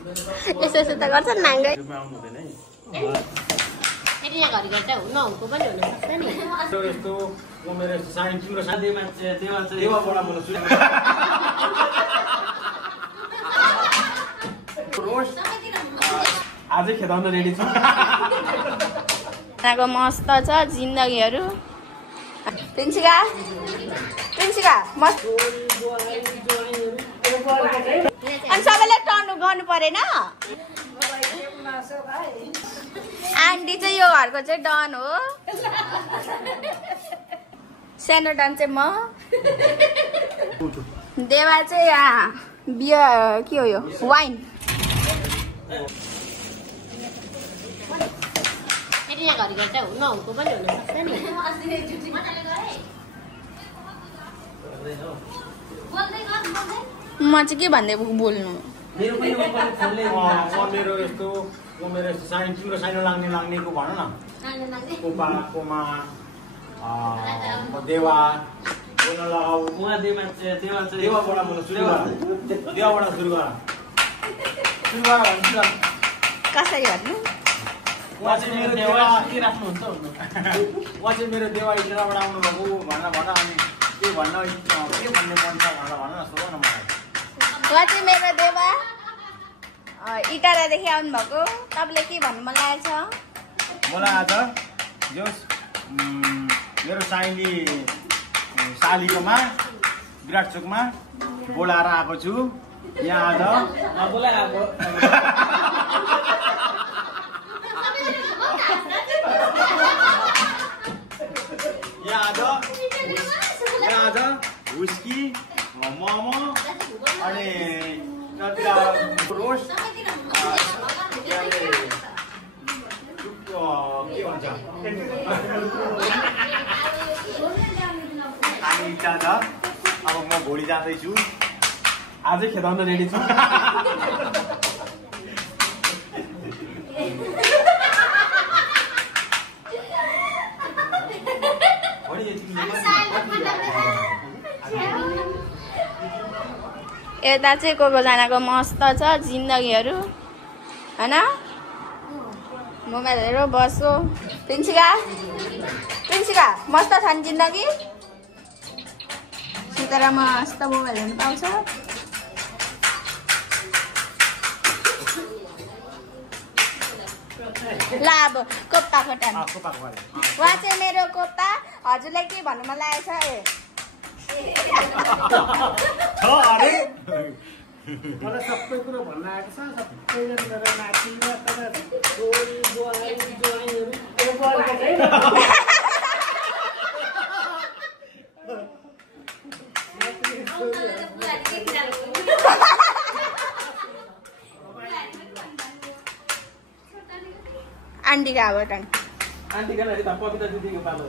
यसो यसो त गर्छ नाङ्गै आजै खेदाउन रेडी छु। यहाँको मस्त छ जिन्दगीहरू। प्रिन्सिका प्रिन्सिका मस्त। अनि सबैले टर्न गर्नु परेन। आन्टी चाहिँ यो घरको चाहिँ डन हो। सानो डन चाहिँ म। देवा चाहिँ यहाँ बियर के हो यो वाइन। म चाहिँ के भन्दै बोल्नु मेरो यस्तो तिम्रो साइनो लाग्नेको भन न। कोपा कोमा देवा बोल्न लगाऊ। देवाबाट बोल्नु सुरु गर। देवाबाट सुरु गर भन्छु। कसरी भन्नु? उहाँ चाहिँ मेरो देवा के राख्नुहुन्छ? उहाँ चाहिँ मेरो देवा इटराबाट आउनु भएको भन अनि के भन्ने मन छ भनेर भन न। सोध न मलाई। उहाँ चाहिँ मेरो देवा इटारादेखि आउनु भएको। तपाईँले के भन्नु मन लागेको छ? मलाई आज जो मेरो सालीकोमा विराट चोकमा बोलाएर आएको छु। यहाँ आज आज हुस्की मोमो अनि रोस्ट के भन्छ खाने इच्छा छ। अब म भोलि जाँदैछु। आजै खेदाउन रेडी छु। यता चाहिँ कोजनाको मस्त छ जिन्दगीहरू हैन। मोबाइल हेरेर बस्यो। प्रिन्सिका मस्त छ नि जिन्दगी। सितारा मस्त मोबाइल हेर्नु पाउँछ। ल अब कोप्ताको टाइम। उहाँ चाहिँ मेरो कोप्ता। हजुरलाई के भन्नु मन लागेको छ? मलाई सबै कुरो भन्न आएको छ। सबैजना मेरो नाति आन्टी का अब टन आन्टी का लागि त पवित्र दिदीको पालो।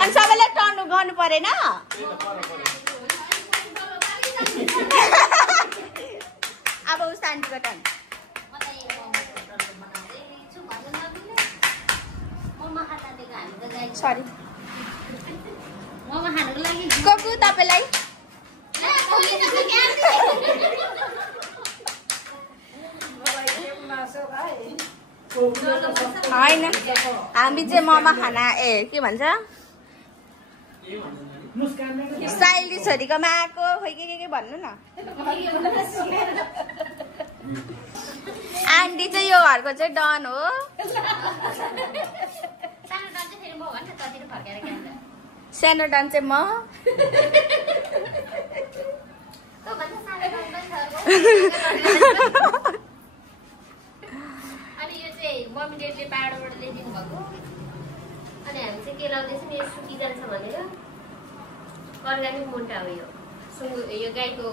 अनि सबैले टर्न गर्नु परेन। अब उस आन्टीको टर्न। सरी कोकु तपाईलाई होइन हामी चाहिँ मोमो खाना के भन्छ साइली छोरीकोमा आएको खोइ के भन्नु न। आन्टी चाहिँ यो घरको चाहिँ डन हो। सानो डन चाहिँ म। अनि यो चाहिँ मम्मी डेडले पाहाडबाट ल्याइदिनु भएको। अनि हामी चाहिँ के लाउँदैछौँ यो सुकी जान्छ भनेर अर्ग्यानिक मुन्टा हो यो। यो गाईको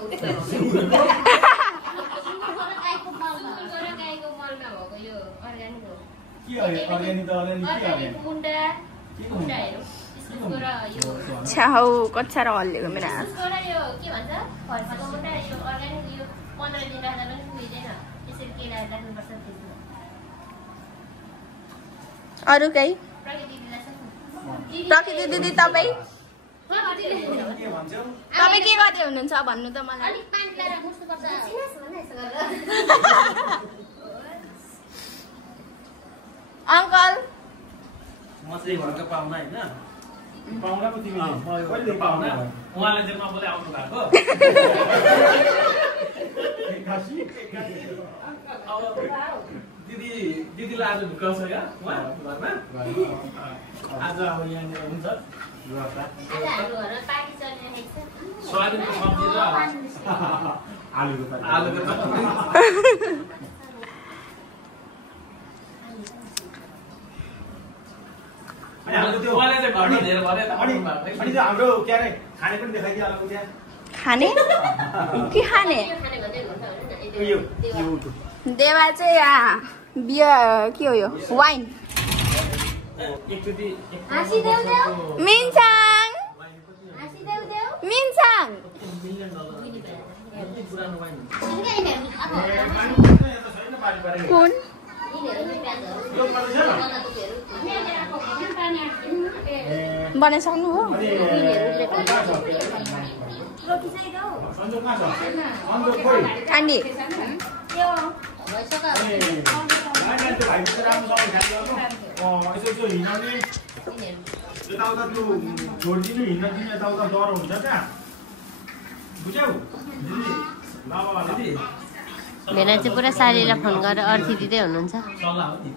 गाईको मलमा भएको यो अर्ग्यानिक हो। मुन्टा मुन्टाहरू इस्कुसको र यो छाउ कच्चा र हल्लेको मेरो हात। यो के भन्छ फर्सीको मुन्टा यो अर्ग्यानिक यो 15 दिन राख्दा पनि पुग्दैन। यसरी केलाएर राख्नुपर्छ फ्रिजमा। अरू केही प्रकृतिले प्रकृति दिदी तपाईँ के भन्छौ तपाईँ के गर्दै हुनुहुन्छ भन्नु त मलाई अलिक पानी ल्याएर मुस्नुपर्छ अङ्कल म चाहिँ घरको पाहुना हैन पाहुना पो तिमी कहिले पाहुना उहाँले चाहिँ नबोले आउनु भएको दिदीलाई आज ढुकाउँछ क्या उहाँ घरमा आज अब यहाँनिर हुन्छ सोयाबिनको सब्जी र आलुको हाम्रो के अरे खाने पनि देखाइदियो अलगको त्यहाँ खाने के खाने देवा चाहिँ बियर के हो यो वाइन मिन्छाङ मिन्छाङ कुन बनाइसक्नु हो कान्डी छोडिदिनु हिँड्न दिने यताउता डर हुन्छ क्या बुझ्यौ भेना चाहिँ पुरा सारेर फोन गरेर अर्थी दिँदै हुनुहुन्छ सल्लाह हो नि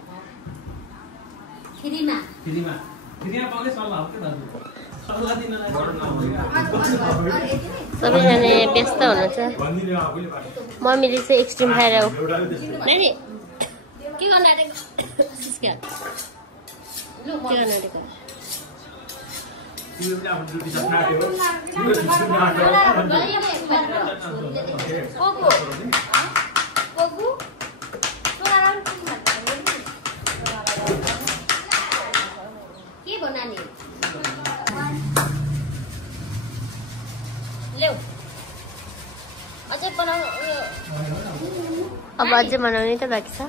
फ्रीमा पाउने सल्लाह हो के दाजु सल्लाह दिनलाई सबैजना व्यस्त हुनुहुन्छ मम्मीले चाहिँ एक्सट्रिम खाएर नानी के गर्न आँटेको के गर्न आँटेको के बनाने ल्याउ अझै बनाउनु अब अझै बनाउने त बाँकी छ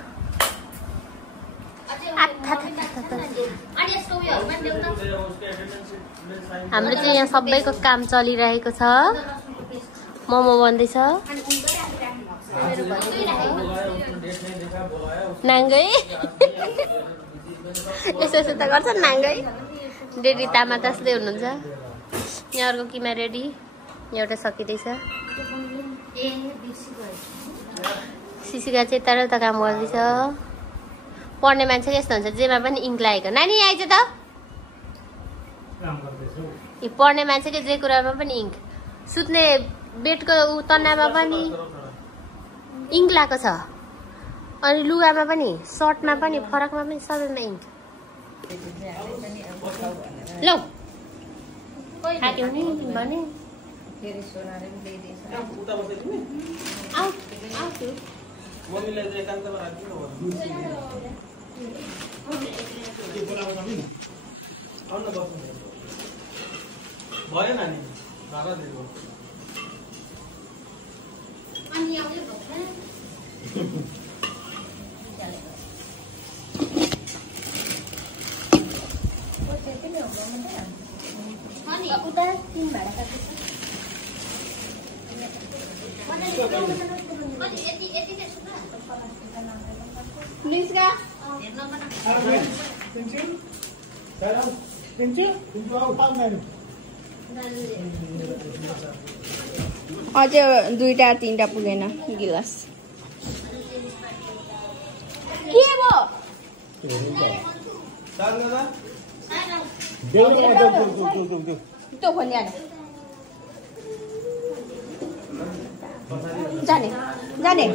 हाम्रो चाहिँ यहाँ सबैको काम चलिरहेको छ मोमो बन्दैछ नाङ्गै यसो यसो त गर्छ नाङ्गै रेडी तामा तास्दै हुनुहुन्छ यहाँ अर्को किमा रेडी एउटा सकिँदैछ सिसिका चाहिँ यता र उता काम गर्दैछ पढ्ने मान्छे यस्तो हुन्छ जेमा पनि इङ्क लागेको नानी आइज त पढ्ने मान्छेको जे कुरामा पनि इङ्क सुत्ने बेडको तन्नामा पनि इङ्क लगाएको छ अनि लुगामा पनि सर्टमा पनि फरकमा पनि सबैमा इङ्क लौ खाट्यौ नि भने भयो नानी भाडा दिएको अझै दुईटा तीनटा पुगेन गिलास के भयो त्यो खोल्ने जाने जाने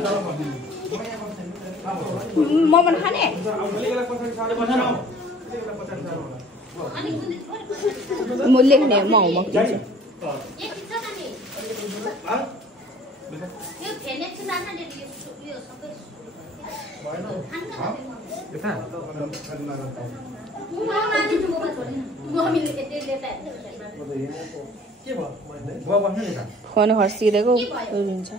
मोमो खाने म लेख्ने म फोन खसिदिएको हुन्छ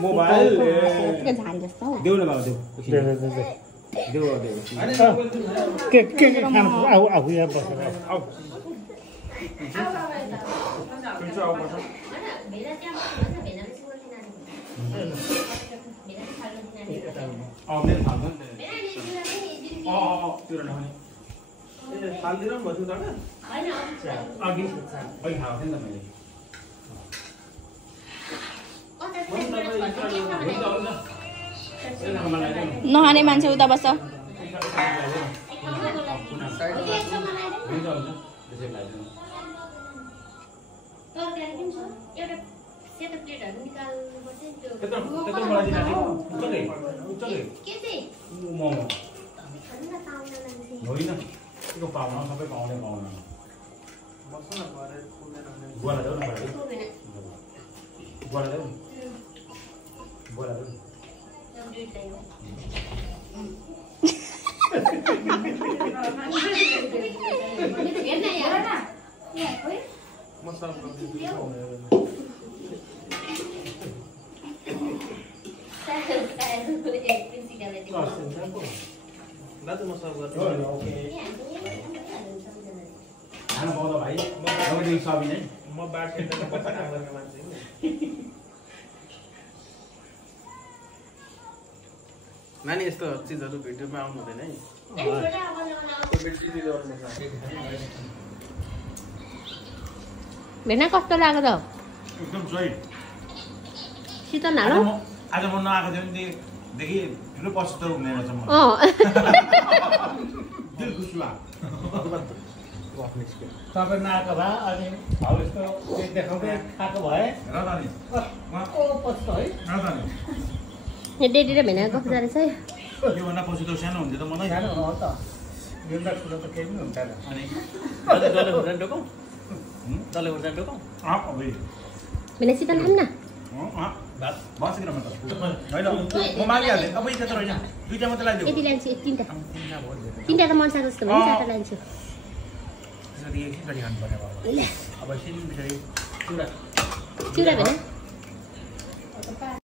मोबाइल झान जस्तो देऊ न बाबा देऊ के खानु आफू यहाँ बसेर आऊ नहाने मान्छे उता बस्छ म बाटो बच्चा काम गर्ने मान्छे नानी यस्तो चिजहरू भिडियोमा आउनु हुँदैन है भेना कस्तो लाग्यो त एकदम सही शीतल हालो आज म नआएको थियो नि देखि ठुलो पछुतो हुने रहेछ म दिल खुस लाग्यो तपाईँ नआएको भए अनि हौ यस्तो देखाउँदै खाएको भए र त नि पस्छ है यहाँ डेडी र भेना गफ जाँदैछ है योभन्दा पछुतो सानो हुन्थ्यो त मलाई सानो हो त योभन्दा ठुलो त केही पनि हुन्थेन अनि डल्ले खुर्सानी डोकाउँ डल्ले खुर्सानी डोकाउँ भेना शीतल खान्न बसेर म त होइन म मागिहालेँ अब यता त रहेन दुईटा मात्रै लाग्यो यति लान्छु तिनवटा तिनवटा त मनसा जस्तो भयो नि चारवटा लान्छु यसरी एकैचोटि खानु पर्ने भयो अब एकछिन पछाडि चिउरा भेना